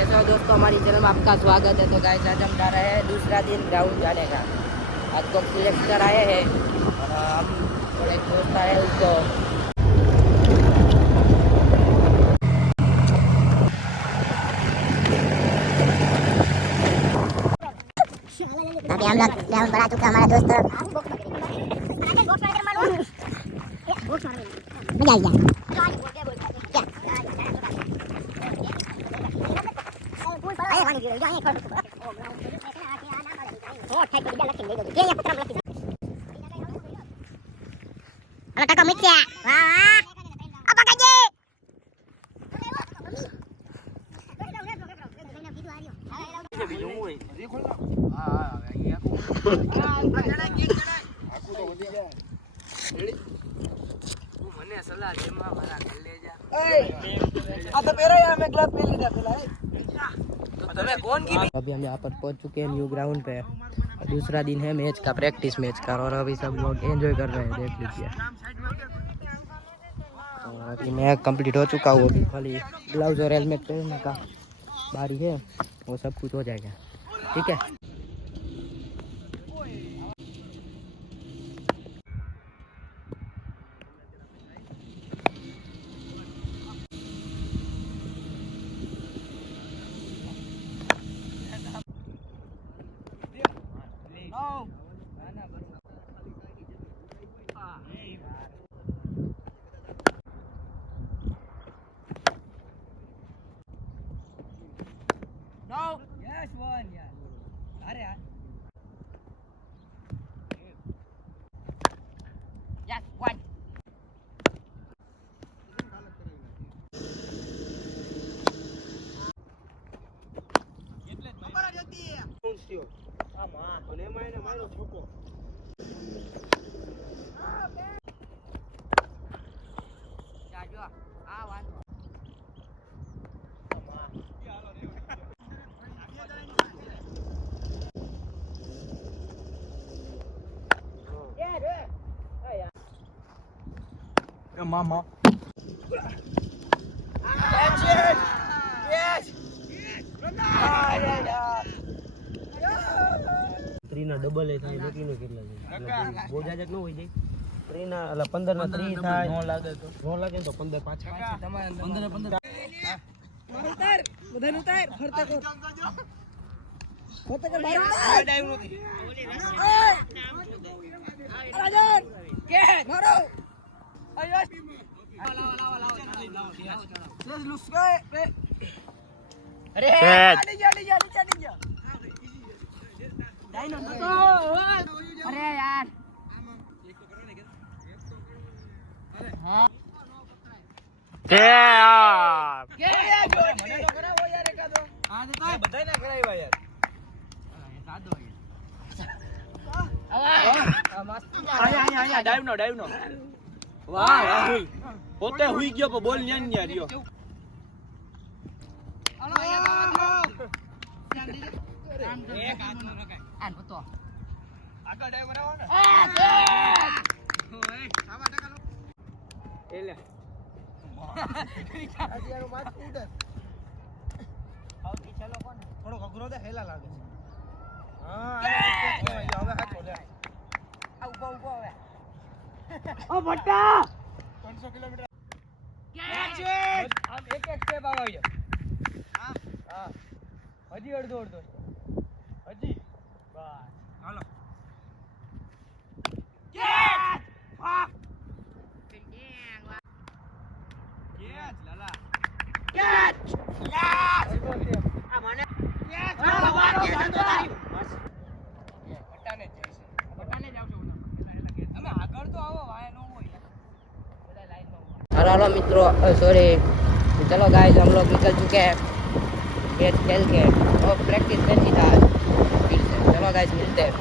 कैसे हो दोस्तों, हमारी चैनल में आपका स्वागत है। तो गाइस आज हम जा रहे हैं दूसरा दिन ग्राउंड जाने का। आज तो सिलेक्टर आए हैं और हम एक दोस्त आए हैं उसको अभी हम लोग ग्राउंड बना चुका हमारा दोस्त मजा आ गया। Kakak mix ya. Wah. Apa kaji? अभी हम यहाँ पर पहुँच चुके हैं न्यू ग्राउंड पे। दूसरा दिन है मैच का, प्रैक्टिस मैच का, और अभी सब लोग एंजॉय कर रहे हैं, देख लीजिए। तो अभी मैं कंप्लीट हो चुका हूँ, अभी खाली ग्लव्स और हेलमेट पहनने का बारी है, वो सब कुछ हो जाएगा। ठीक है। No. Yes, one. Yeah. Are ya? Yes, one. Mama. Catch it! Yes! ત્રીના ડબલ એ થાય, લેકીનો કેટલા છે? બહુ જાજક ન હોય જાય. ત્રીના એટલે 15 ના 3 થાય. નો લાગે તો 15 પાછા. તમારે 15 ઉતાર, બધાને ઉતાર, ફરતે કર. ફરતે કર બહાર ઉતાર. ડાઈવ નથી. રાજન કે મારો. આયો. લાવો. સર લુસ ગए. અરે ચાલી જા. ડાઈનો નતો. અરે યાર. હા. કે મને તો કરાવો યાર એકાદો. હા તો બધાને કરાવ્યા યાર. સાદો યાર. મસ્ત. આયા ડાઈવ નો. વાહ રાહુલ પોતે હુઈ ગયો પણ બોલ ન્યા રહ્યો. એક હાથ નો રખાય. આન પતો આગળ ડાઈવ બનાવો ને. ઓય સાવા ટકા એ લે. આજીયારો માથ ઉડે. આવતી ચાલો કોને થોડો અઘરો દે, હેલા લાગે છે. હા હવે હાચો લે. આ ઉભો હવે. ઓ ભટ્ટા 500 કિલોમીટર કેચ આમ એક સ્ટેપ આવાય. હા હજી અડધો હજી બસ હાલો. કેચ ફાક કેચ લાલા કેચ યસ આ મને કેચ વાળો ધંધો તારી બસ ભટ્ટાને જ જાય છે. ભટ્ટાને જ આવજો અમે આગળ તો આવો વાય નો હોય બધા लाइन में। हेलो मित्रों, सॉरी, चलो गाइस हम लोग निकल चुके हैं मैच खेल के और प्रैक्टिस करनी था फिर से। चलो गाइस मिलते हैं।